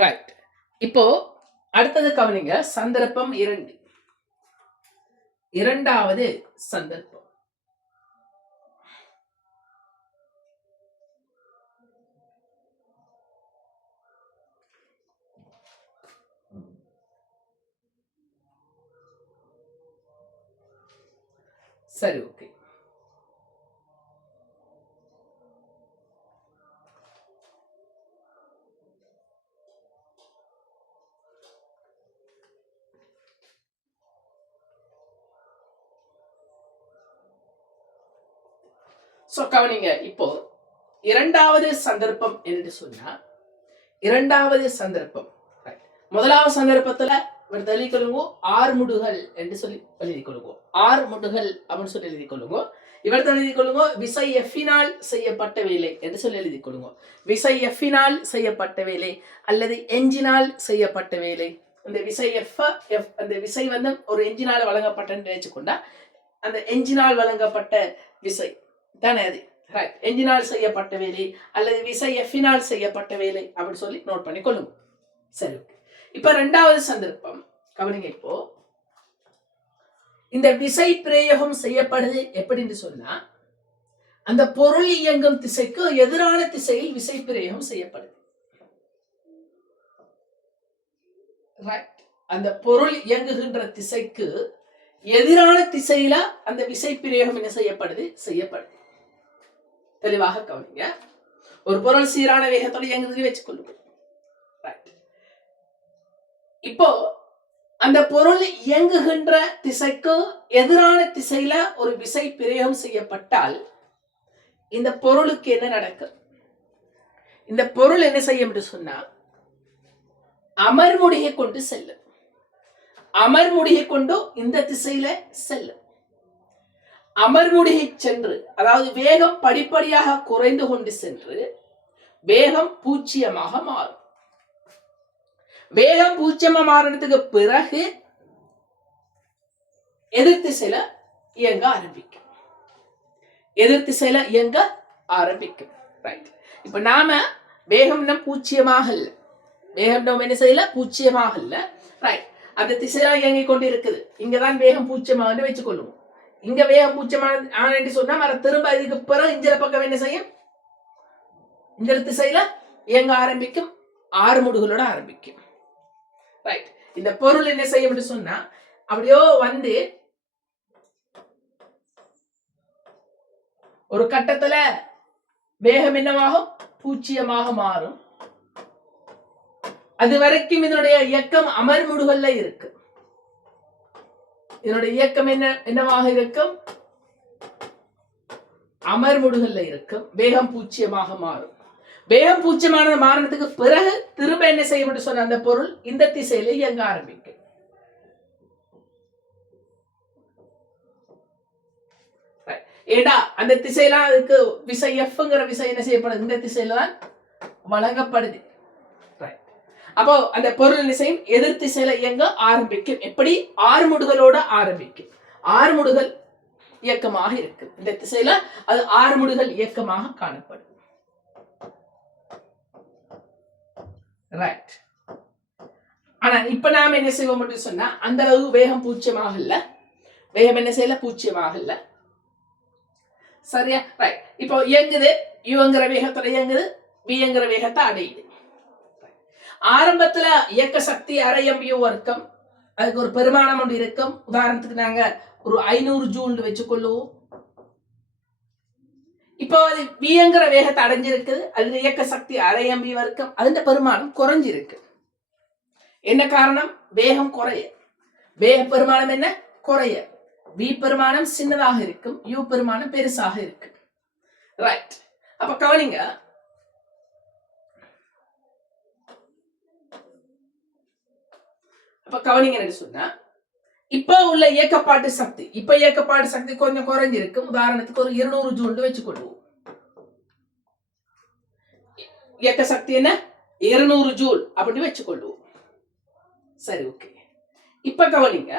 Right. இப்போ அடுத்தது கவனிங்க. சந்தர்ப்பம் 2. இரண்டாவது சந்தர்ப்பம். சரி, ஓகே. கவனிங்க. இப்போ இரண்டாவது சந்தர்ப்பம் என்று சொன்னா, இரண்டாவது சந்தர்ப்பம் முதலாவது சந்தர்ப்பத்துல எழுதி கொள்ளுங்க ஆறுமுடுகள் என்று சொல்லி எழுதி கொள்ளுங்க. ஆறுமுடுகள் அப்படின்னு சொல்லி எழுதி கொள்ளுங்க. இவர்தான் எழுதி கொள்ளுங்க விசை எஃபினால் செய்யப்பட்ட வேலை என்று சொல்லி எழுதி கொள்ளுங்க. விசை எஃபினால் செய்யப்பட்ட வேலை அல்லது என்ஜினால் செய்யப்பட்ட வேலை. இந்த விசை எஃப் அந்த விசை வந்து ஒரு என்ஜினால் வழங்கப்பட்ட நினைச்சுக்கொண்டா அந்த என்ஜினால் வழங்கப்பட்ட விசை தானே அது. ரைட். என்ஜினால் செய்யப்பட்ட வேலை அல்லது விசை எஃபினால் செய்யப்பட்ட வேலை அப்படின்னு சொல்லி நோட் பண்ணி கொள்ளுங்க. சரி, ஓகே. இப்ப இரண்டாவது சந்தர்ப்பம் கவனிங்க. இப்போ இந்த விசை பிரயோகம் செய்யப்படுது எப்படின்னு சொன்னா, அந்த பொருள் இயங்கும் திசைக்கு எதிரான திசையில் விசை பிரயோகம் செய்யப்படுது. அந்த பொருள் இயங்குகின்ற திசைக்கு எதிரான திசையில அந்த விசை பிரயோகம் என்ன செய்யப்படுது? தெளிவாக கவனிங்க. ஒரு பொருள் சீரான வேகத்தோட இயங்குதுன்னு வச்சுக்கொள்ளுங்க. இப்போ அந்த பொருள் இயங்குகின்ற திசைக்கு எதிரான திசையில ஒரு விசை பிரயோகம் செய்யப்பட்டால் இந்த பொருளுக்கு என்ன நடக்கும்? இந்த பொருள் என்ன செய்யும் என்று சொன்னா, அமர்முடியை கொண்டு செல்லும். அமர்முடியை கொண்டு இந்த திசையில செல்லும். அமர்முடியை சென்று, அதாவது வேகம் படிப்படியாக குறைந்து கொண்டு சென்று வேகம் பூஜ்ஜியமாக மாறும். வேகம் பூஜ்ஜியமா மாறினதுக்கு பிறகு எதிர் திசையில இயங்க ஆரம்பிக்கும். எதிர் திசையில இயங்க ஆரம்பிக்கும். ரைட். இப்ப நாம வேகம் இன்னும் பூஜ்ஜியமாக இல்லை. வேகம் நம்ம என்ன செய்யல? பூஜ்ஜியமாக இல்லை. ரைட். அந்த திசையில இயங்கி கொண்டு இருக்குது. இங்கதான் வேகம் பூஜ்ஜியமாக வச்சுக்கொள்ளுவோம். இங்க வேகம் பூஜ்ஜியமான சொன்னா மர திரும்ப இதுக்கு பிறகு இஞ்சல பக்கம் என்ன செய்யும்? இஞ்சல் திசையில இயங்க ஆரம்பிக்கும். ஆறுமுடுகளோட ஆரம்பிக்கும். ரைட். இந்த பொருள் என்ன செய்யும் சொன்னா, அப்படியோ வந்து ஒரு கட்டத்துல வேகம் என்னவாகும்? பூஜ்ஜியமாக மாறும். அது வரைக்கும் இதனுடைய இயக்கம் அமர்முடுகள்ல இருக்கு. இதனுடைய இயக்கம் என்னவாக இருக்கும்? அமர்முடுகள்ல இருக்கும். வேகம் பூஜ்ஜியமாக மாறும். வேகம் பூஜ்ஜியமான மாறினதுக்கு பிறகு திரும்ப என்ன செய்யும் சொன்ன அந்த பொருள் இந்த திசையில இயங்க ஆரம்பிக்கும். ஏடா அந்த திசையில அதுக்கு விசை எஃப்ங்கிற விசை என்ன செய்யப்படுது? இந்த திசையில தான் வழங்கப்படுது. அப்போ அந்த பொருள் திசையும் எதிர் திசையில இயங்க ஆரம்பிக்கும். எப்படி? ஆறுமுடுகளோட ஆரம்பிக்கும். ஆறுமுடுகள் இயக்கமாக இருக்கு. இந்த திசையில அது ஆறுமுடுகள் இயக்கமாக காணப்படும். ரைட். ஆனா இப்ப நாம என்ன செய்வோம் சொன்னா, அந்த அளவு வேகம் பூஜ்ஜியமாக இல்ல. வேகம் என்ன செய்யல? பூஜ்ஜியமாக இல்ல. சரியா? ரைட். இப்போ இயங்குது. யுங்கிற வேகத்தோட இயங்குது. விங்கிற வேகத்தை அடையுது. ஆரம்பத்துல இயக்க சக்தி அரை MU வர்க்கம். அதுக்கு ஒரு பெருமானம் ஒன்று இருக்கும். உதாரணத்துக்கு நாங்க ஒரு 500 ஜூல் வச்சுக்கொள்ளுவோம். இப்போ அது விங்கிற வேகத்தை அடைஞ்சிருக்கு. அதுல இயக்க சக்தி அரை MU வர்க்கம். அதுல பெருமானம் குறைஞ்சிருக்கு. என்ன காரணம்? வேகம் குறைய. வேக பெருமானம் என்ன? குறைய. வி பெருமானம் சின்னதாக இருக்கும். யூ பெருமானம் பெருசாக இருக்கு. ரைட். அப்ப கவனிங்க. அப்ப கவனிங்க சொன்னா, இப்ப உள்ள இயக்கப்பாட்டு சக்தி, இப்ப இயக்கப்பாட்டு சக்தி கொஞ்சம் குறைஞ்சிருக்கு. உதாரணத்துக்கு ஒரு 200 ஜூல் வச்சுக்கொள்வோம். இயக்க சக்தி என்ன? 200 ஜூல் அப்படி வச்சுக்கொள்வோம். சரி, ஓகே. இப்ப கவனிங்க.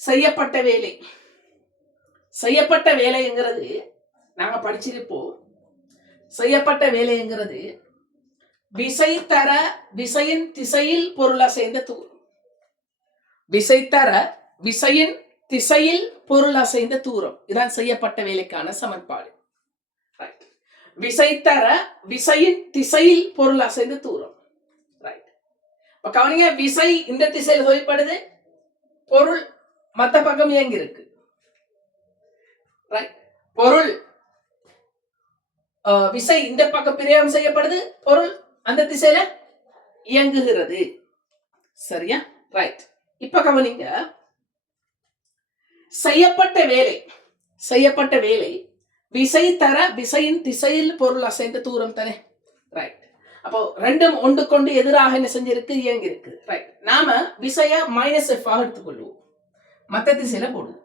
செய்யப்பட்ட வேலை. செய்யப்பட்ட வேலைங்கிறது நாங்க படிச்சிருப்போம். செய்யப்பட்ட வேலைங்கிறது விசை தர விசையின் திசையில் பொருள் அசைந்த தூரம். விசை தர விசையின் திசையில் பொருள் அசைந்த தூரம். இதான் செய்யப்பட்ட வேலைக்கான சமன்பாடு. விசை தர விசையின் திசையில் பொருள் அசைந்த தூரம். இப்ப கவனிங்க, விசை இந்த திசையில் சொல்லப்படுது, பொருள் மத்த பக்கம் இயங்கி இருக்கு. பொருள் விசை இந்த பக்கம் பிரயோகம் செய்யப்படுது, பொருள் அந்த திசையில இயங்குகிறது. சரியா? ரைட். இப்ப கவனிங்க, செய்யப்பட்ட வேலை விசை தர விசையின் திசையில் பொருள் அசைந்த தூரம் தானே. ரைட். அப்போ ரெண்டும் ஒன்று கொண்டு எதிராக என்ன செஞ்சிருக்கு, இயங்கி இருக்கு. ரைட். நாம விசைய -f ஆக எடுத்துக்கொள்வோம், மத்த திசையில போடுவோம்.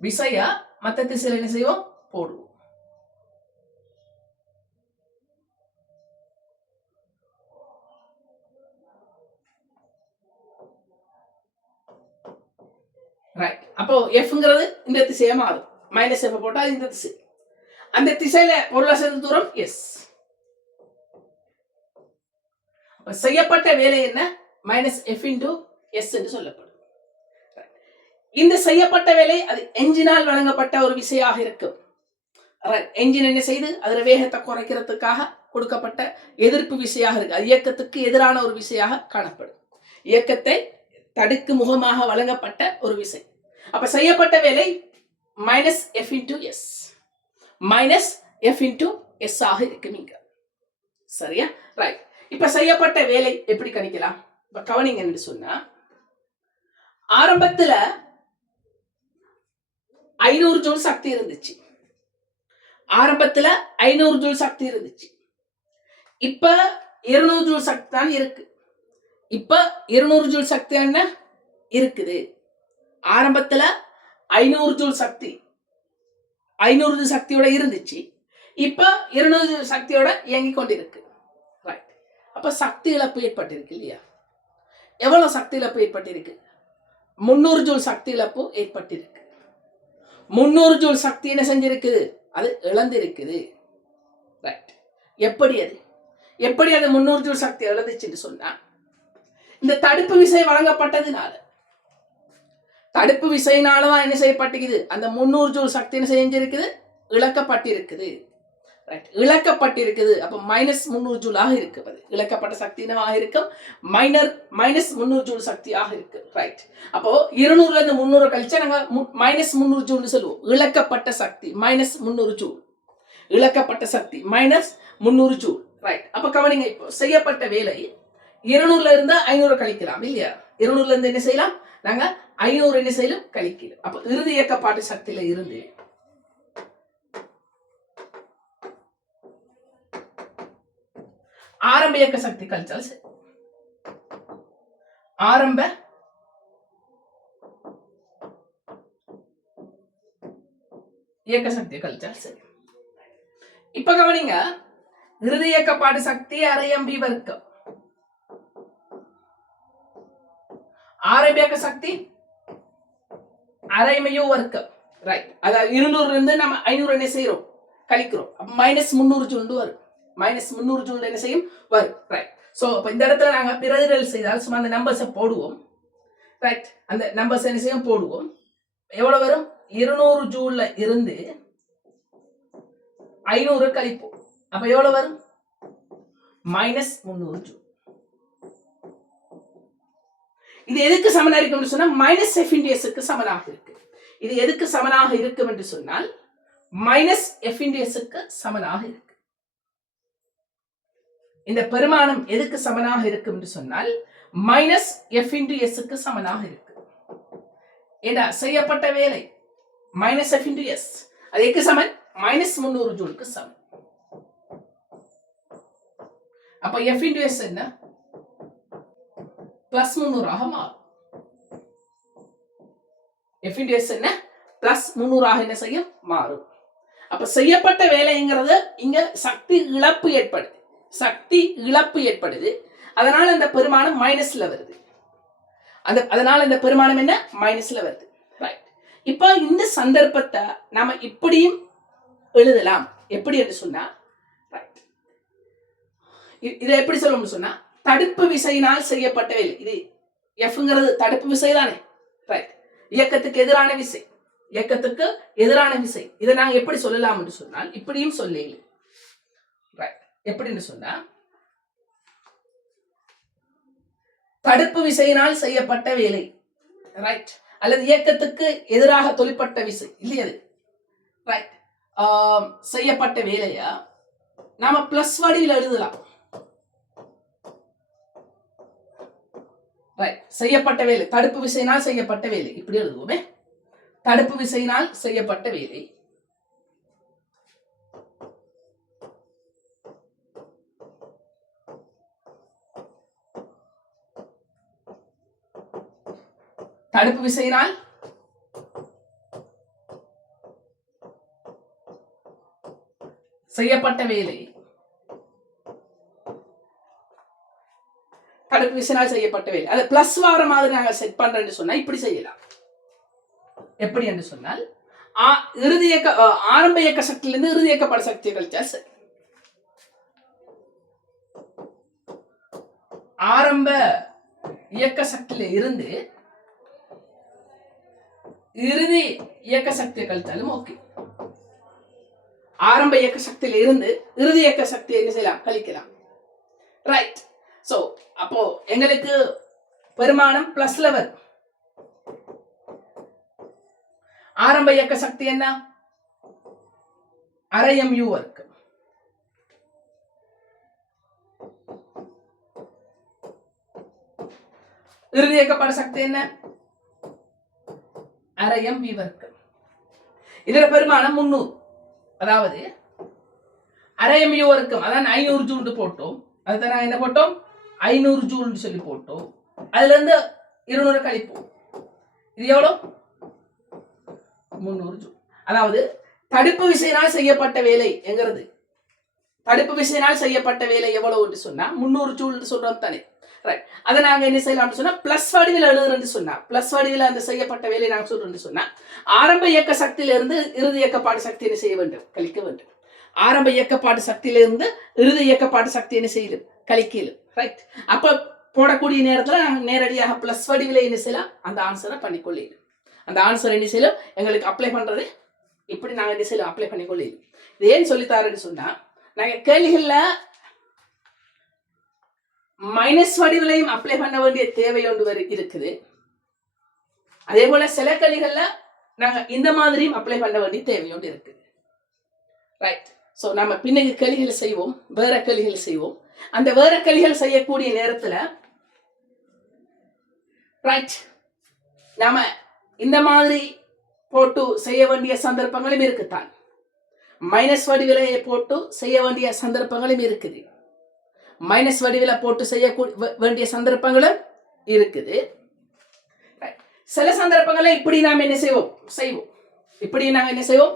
விசைய மத்த திசையில என்ன செய்வோம், போடுவோம். ரைட். அப்போ எஃப்ங்கிறது இந்த திசையை மாறும், -f போட்டா இந்த திசை, அந்த திசையில பொருள் அசைந்த தூரம் எஸ். செய்யப்பட்ட வேலை என்ன, -f × s என்று சொல்லப்படும். இந்த செய்யப்பட்ட வேலை அது என்ஜினால் வழங்கப்பட்ட ஒரு விசையாக இருக்கும். என்ஜின் என்ன செய்து அதோட வேகத்தை குறைக்கிறதுக்காக கொடுக்கப்பட்ட எதிர்ப்பு விசையாக இருக்கு. அது இயக்கத்துக்கு எதிரான ஒரு விசையாக காணப்படும். இயக்கத்தை தடுக்கு முகமாக வழங்கப்பட்ட ஒரு விசை. அப்ப செய்யப்பட்ட வேலை -f × s, -f × s ஆக இருக்கும் இங்க. சரியா? ரைட். இப்ப செய்யப்பட்ட வேலை எப்படி கணிக்கலாம்? இப்ப கவனிங்க என்று சொன்னா, ஆரம்பத்துல 500 ஜூல் சக்தி இருந்துச்சு. இப்ப 200 ஜூல் சக்தி தான் இருக்கு. இப்ப 200 ஜூல் சக்தி என்ன இருக்குது? ஆரம்பத்துல 500 ஜூல் சக்தி 500 சக்தியோட இருந்துச்சு. இப்ப 200 சக்தியோட இயங்கிக் கொண்டிருக்கு. ரைட். அப்ப சக்தி இழப்பு ஏற்பட்டிருக்கு இல்லையா? எவ்வளவு சக்தி இழப்பு ஏற்பட்டிருக்கு? 300 ஜூல் சக்தி இழப்பு ஏற்பட்டிருக்கு. 300 ஜூல் சக்தி என்ன செஞ்சிருக்குது? அது இழந்திருக்குது. ரைட். எப்படி அது 300 ஜூல் சக்தி இழந்துச்சுன்னு சொன்னா, இந்த தடுப்பு விசை வழங்கப்பட்டதுனால, தடுப்பு விசையினாலதான் என்ன செய்யப்பட்டிருக்குது, அந்த 300 ஜூல் சக்தி என்ன செஞ்சிருக்குது, இழக்கப்பட்டிருக்குது. ரைட். இழக்கப்பட்டிருக்குது. அப்ப -300 ஜூலாக இருக்கு. அது இழக்கப்பட்ட சக்தி என்னவாக இருக்கும்? -300 ஜூல் சக்தியாக இருக்கு. ரைட். அப்போ 200ல இருந்து 300 கழிச்சா நாங்க -300 ஜூல்னு சொல்லுவோம். இழக்கப்பட்ட சக்தி -300 ஜூல். இழக்கப்பட்ட சக்தி -300 ஜூல். ரைட். அப்ப கவனிங்க, இப்போ செய்யப்பட்ட வேலை 200ல இருந்து 500 கழிக்கலாம் இல்லையா? 200ல இருந்து என்ன செய்யலாம், நாங்க 500 என்ன செய்யலாம், கழிக்கலாம். அப்ப இறுதி இயக்கப்பாட்டு சக்தியில இருந்து ஆரம்ப இயக்க சக்தி கழிச்சால் சரி. ஆரம்ப இயக்க சக்தி கழிச்சால் சரி. இப்ப கவனிங்க, இறுதி இயக்கப்பாட்டு சக்தி அரை mv வர்க்கம், ஆரம்ப இயக்க சக்தி அரை mu வர்க்கம். ரைட். அதாவது 200 இருந்து நம்ம 500 என்ன செய்யறோம், கழிக்கிறோம். -300 ஜூல் வரும். -300 ஜூல் என்ன செய்யும், வரும். ரைட். சோ இப்ப இந்த இடத்துல நாங்க பிரதிநிதித்துவம் செய்தால் சும்மா அந்த நம்பர்ஸை போடுவோம். ரைட். அந்த நம்பர்ஸ் என்ன செய்யும், போடுவோம். எவ்வளவு வரும்? 200 ஜூல்ல இருந்து 500 கழிப்போம். அப்ப எவ்வளவு வரும்? -300 ஜூல். இது எதுக்கு சமனா இருக்கும் சொன்னா, -f × s க்கு சமனாக இருக்கு. இது எதுக்கு சமனாக இருக்கும் என்று சொன்னால், -f × s க்கு சமனாக இருக்கு. இந்த பெருமானம் எதுக்கு சமனாக இருக்கும் என்று சொன்னால், -f × s க்கு சமனாக இருக்கு. ஏண்டா செய்யப்பட்ட வேலை -f × s, அது எதுக்கு சமன்? -300 ஜூலுக்கு சமன். அப்ப f × s என்ன? +300 ஆக மாறும். f × s என்ன? +300 ஆக என்ன செய்யும், மாறும். அப்ப செய்யப்பட்ட வேலைங்கிறது இங்க சக்தி இழப்பு ஏற்படுது. அதனால இந்த பெருமானம் மைனஸ்ல வருது. அதனால இந்த பெருமானம் என்ன, மைனஸ்ல வருது. ரைட். இப்ப இந்த சந்தர்ப்பத்தை நாம இப்படியும் எழுதலாம். எப்படி என்று சொன்னா, ரைட், இதை எப்படி சொல்லணும்னு சொன்னா தடுப்பு விசையினால் செய்யப்பட்ட வேலை. இது எஃப்ங்கிறது தடுப்பு விசை தானே, ரைட். இயக்கத்துக்கு எதிரான விசை, இயக்கத்துக்கு எதிரான விசை. இதை நாங்க எப்படி சொல்லலாம் என்று சொன்னால் இப்படியும் சொல்லல, ரைட். எப்படின்னு சொன்னா தடுப்பு விசையினால் செய்யப்பட்ட வேலை, ரைட், அல்லது இயக்கத்துக்கு எதிராக தொழிற்பட்ட விசை இல்லையா, ரைட். செய்யப்பட்ட வேலையா நாம பிளஸ் வடிவில் எழுதலாம், ரைட். செய்யப்பட்ட வேலை தடுப்பு விசையினால் செய்யப்பட்ட வேலை இப்படி எழுதுவோமே. தடுப்பு விசையினால் செய்யப்பட்ட வேலை தடுப்பு விசையினால் செய்யப்பட்ட வேலை தடுப்பு விசையினால் செய்யப்பட்ட வேலை. அது பிளஸ் வார மாதிரி நாங்க செட் பண்றேன்னு சொன்னா இப்படி செய்யலாம். எப்படி என்று சொன்னால் இறுதி இயக்க ஆரம்ப இயக்க சக்தியிலிருந்து இறுதி இயக்கப்பட சக்தியை கழிச்சா சரி. ஆரம்ப இயக்க சக்தியில இருந்து இறுதி இயக்க சக்தியை கழித்தாலும் ஓகே. ஆரம்ப இயக்க சக்தியில இருந்து இறுதி இயக்க சக்தியை என்ன செய்யலாம், கழிக்கலாம், ரைட். சோ அப்போ எங்களுக்கு பெருமானம் பிளஸ்ல வரும். ஆரம்ப இயக்க சக்தி என்ன, அரை MU இருக்கு. இறுதி இயக்கப்பட சக்தி என்ன, அரை MV இருக்கு. இதுல பெருமானம் 300, அதாவது அரை MU இருக்கும். அதான் 500 ஜூல் போட்டோம். அதுதான் நான் என்ன போட்டோம், 500 ஜூல் சொல்லி போட்டோம். அதுல இருந்து 200 கழிப்போம். இது எவ்வளவு, 300 ஜூல். அதாவது தடுப்பு விசையினால் செய்யப்பட்ட வேலை என்கிறது, தடுப்பு விசையினால் செய்யப்பட்ட வேலை எவ்வளவு என்று சொன்னா 300 ஜூல் சொல்றோம் தானே, ரைட். அதை நாங்க என்ன செய்யலாம் சொன்னா பிளஸ் வடிவில் எழுதுறேன்னு சொன்னா, பிளஸ் வடிவில் அந்த செய்யப்பட்ட வேலையை நாங்க சொல்றோம்னு சொன்னா ஆரம்ப இயக்க சக்தியிலிருந்து இறுதி இயக்கப்பாடு சக்தி என்ன செய்ய வேண்டும், கழிக்க வேண்டும். ஆரம்ப இயக்கப்பாடு சக்தியிலிருந்து இறுதி இயக்கப்பாடு சக்தி என்ன செய்யலும், கழிக்கலும், ரைட். அப்ப போடக்கூடிய நேரத்துல நாங்க நேரடியாக பிளஸ் வடிவில் என்ன செய்யலாம், அந்த ஆன்சரை பண்ணிக்கொள்ளலாம். அந்த ஆன்சர் என்ன செய்யலாம், எங்களுக்கு அப்ளை பண்றது இப்படி நாங்க என்ன செய்யலாம், அப்ளை பண்ணிக்கொள்ளலாம். இது ஏன் சொல்லித்தாருன்னு சொன்னா நாங்க கேள்விகள்ல மைனஸ் வடிவிலையும் அப்ளை பண்ண வேண்டிய தேவை ஒன்று இருக்குது. அதே போல சில கேள்விகள்ல நாங்க இந்த மாதிரியும் அப்ளை பண்ண வேண்டிய தேவை ஒன்று இருக்குது, ரைட். சோ நம்ம பின்னுக்கு கேள்விகள் செய்வோம், வேற கேள்விகள் செய்வோம். அந்த வேற கேள்விகள் செய்யக்கூடிய நேரத்துல ரைட் நாம இந்த மாதிரி போட்டு செய்ய வேண்டிய சந்தர்ப்பங்களும் இருக்குத்தான். மைனஸ் வடிவிலையை போட்டு செய்ய வேண்டிய சந்தர்ப்பங்களும் இருக்குது. மைனஸ் வடிவில போட்டு செய்ய வேண்டிய சந்தர்ப்பங்களும் இருக்குது. சில சந்தர்ப்பங்களை இப்படி நாம் என்ன செய்வோம், இப்படி நாங்க என்ன செய்வோம்,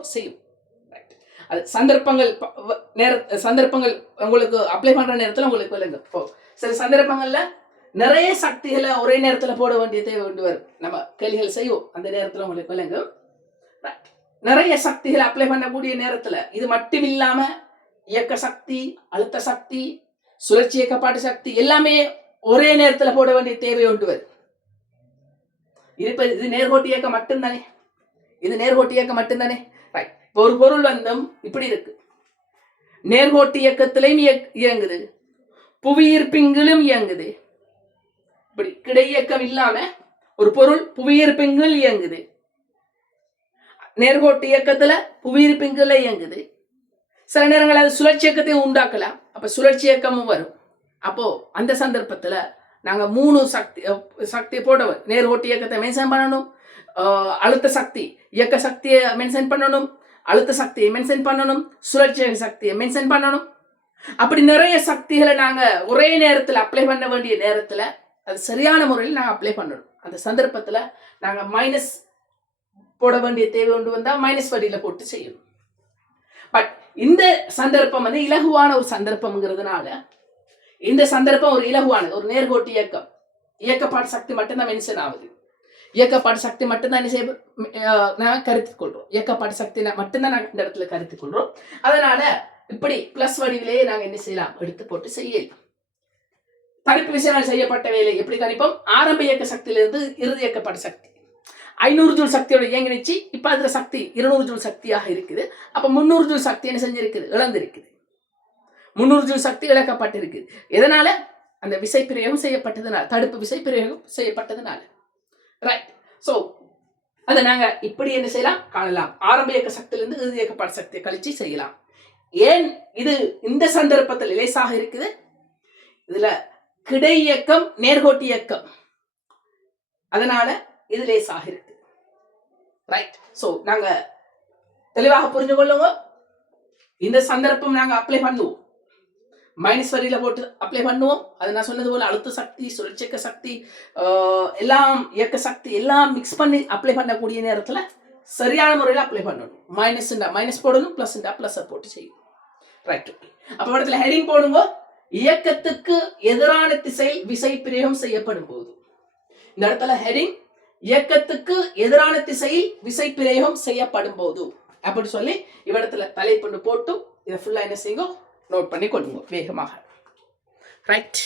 அது சந்தர்ப்பங்கள் சந்தர்ப்பங்கள் உங்களுக்கு அப்ளை பண்ற நேரத்தில் உங்களுக்கு விளங்கும். சில சந்தர்ப்பங்கள்ல நிறைய சக்திகளை ஒரே நேரத்துல போட வேண்டிய தேவை கொண்டு வரும். நம்ம கேள்விகள் செய்வோம், அந்த நேரத்துல உங்களுக்கு விளங்கும். நிறைய சக்திகளை அப்ளை பண்ணக்கூடிய நேரத்துல இது மட்டும் இல்லாம இயக்க சக்தி, அழுத்த சக்தி, சுழற்சி இயக்கப்பாட்டு சக்தி எல்லாமே ஒரே நேரத்துல போட வேண்டிய தேவை கொண்டு வரும். இது நேர்கோட்டு இயக்கம் மட்டும்தானே, இது நேர்கோட்டு இயக்கம் மட்டும்தானே, ரைட். ஒரு பொருள் வந்தம் இப்படி இருக்கு, நேர்கோட்டு இயக்கத்திலையும் இயங்குது, புவியீர்ப்பிங்கிலும் இயங்குது. இப்படி கிடை இயக்கம் இல்லாம ஒரு பொருள் புவியீர்ப்பிங்கில் இயங்குது, நேர்கோட்டு இயக்கத்துல புவியீர்ப்பிங்கில் இயங்குது. சில நேரங்கள் அது சுழற்சி இயக்கத்தையும் உண்டாக்கலாம், அப்ப சுழற்சி இயக்கமும் வரும். அப்போ அந்த சந்தர்ப்பத்துல நாங்க 3 சக்தி போடவும், நேர்கோட்டு இயக்கத்தை மென்ஷன் பண்ணணும், அழுத்த சக்தி இயக்க சக்தியை மென்ஷன் பண்ணணும், அழுத்த சக்தியை மென்ஷன் பண்ணணும், சுழற்சி சக்தியை மென்ஷன் பண்ணணும். அப்படி நிறைய சக்திகளை நாங்க ஒரே நேரத்துல அப்ளை பண்ண வேண்டிய நேரத்துல அது சரியான முறையில் நாங்க அப்ளை பண்ணணும். அந்த சந்தர்ப்பத்துல நாங்க மைனஸ் போட வேண்டிய தேவை கொண்டு வந்தா மைனஸ் வடியில போட்டு செய்யணும். பட் இந்த சந்தர்ப்பம் வந்து இலகுவான ஒரு சந்தர்ப்பம்ங்கிறதுனால இந்த சந்தர்ப்பம் ஒரு இலகுவானது, ஒரு நேர்கோட்டு இயக்கம், இயக்கப்பாட்டு சக்தி மட்டும்தான் மென்ஷன் ஆகுது. இயக்கப்பாட்டு சக்தி மட்டும்தான் என்ன செய்ய நாங்கள் கருத்தில் கொள்றோம், இயக்கப்பாட்டு சக்தி மட்டும்தான் நாங்கள் இந்த இடத்துல கருத்தில் கொள்றோம். அதனால இப்படி பிளஸ் வடிவிலேயே நாங்க என்ன செய்யலாம், எடுத்து போட்டு செய்யலாம். தடுப்பு விசையினால் செய்யப்பட்ட வேலை எப்படி கணிப்போம், ஆரம்ப இயக்க சக்தியிலிருந்து இறுதி இயக்கப்பட்ட சக்தி 500 ஜூல் சக்தியோட இயங்கினுச்சு. இப்ப அதுல சக்தி 200 ஜூல் சக்தியாக இருக்குது. அப்ப 300 ஜூல் சக்தி என்ன செஞ்சிருக்குது, இழந்திருக்குது. 300 ஜூல் சக்தி இழக்கப்பட்டிருக்கு. எதனால, அந்த விசை பிரயோகம் செய்யப்பட்டதுனால, தடுப்பு விசை பிரயோகம் செய்யப்பட்டதுனால. ரைட். சோ அதை நாங்க இப்படி என்ன செய்யலாம் காணலாம். ஆரம்ப இயக்க சக்தியிலிருந்து இறுதி இயக்கப்பட்ட சக்தியை கழிச்சு செய்யலாம். ஏன் இது இந்த சந்தர்ப்பத்தில் லேசாக இருக்குது, இதுல கிடை இயக்கம் நேர்கோட்டு இயக்கம், அதனால இது லேசாக இருக்கு. ரைட். சோ நாங்க தெளிவாக புரிஞ்சு கொள்ளுங்க. இந்த சந்தர்ப்பம் நாங்க அப்ளை பண்ணுவோம், மைனஸ் வரியில போட்டு அப்ளை பண்ணுவோம். அது நான் சொன்னது போல அழுத்த சக்தி, சுழற்சியக்க சக்தி, எல்லாம் இயக்க சக்தி எல்லாம் மிக்ஸ் பண்ணி அப்ளை பண்ணக்கூடிய நேரத்துல சரியான முறையில் அப்ளை பண்ணணும். மைனஸ் போடணும், பிளஸ் போட்டு செய்யணும். ரைட். அப்ப இடத்துல ஹெடிங் போடுங்க, இயக்கத்துக்கு எதிரான திசையில் விசை பிரயோகம் செய்யப்படும் போது. இந்த இடத்துல ஹெடிங் இயக்கத்துக்கு எதிரான திசையில் விசை பிரயோகம் செய்யப்படும் போது அப்படி சொல்லி இவ்விடத்துல தலைப்பு போட்டு இதை ஃபுல்லா என்ன செய்யுங்க, நோட் பண்ணி கொள்ளுங்க வேகமாக. ரைட்.